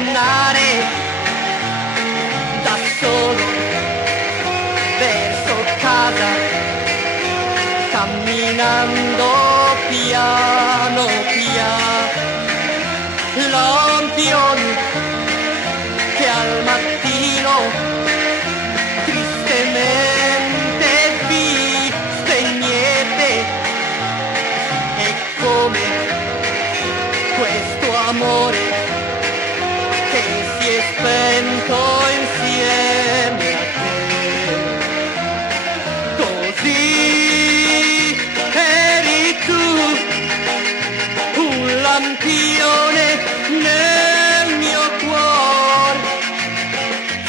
tornare da solo verso casa, camminando piano piano, lampioni che al mattino tristemente vi spegnete, e come questo amore che si è spento insieme a te. Così eri tu, un lampione nel mio cuore,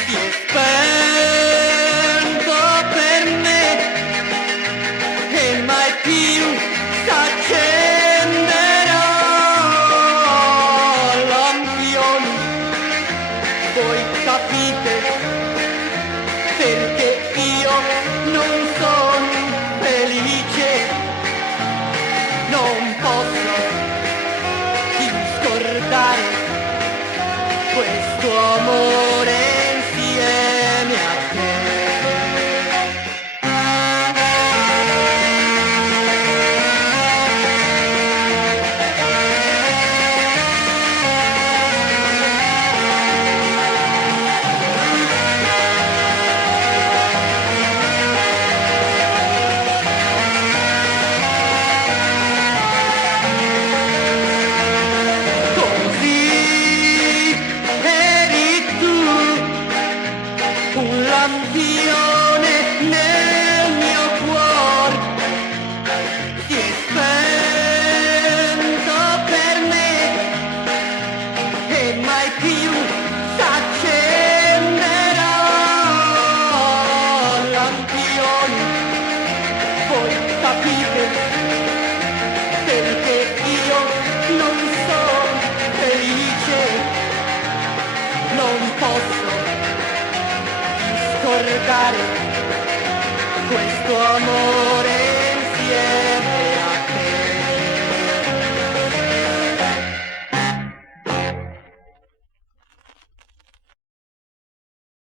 si è spento per me e mai più s'accenderà. Lampioni, voi capite perché io non sono felice, non posso più scordare questo amore insieme a te. Così eri tu, un lampione nel mio cuore, si è spento per me e mai più s'accenderà. Lampioni, voi capite perché io non sono felice, non posso scordare questo amore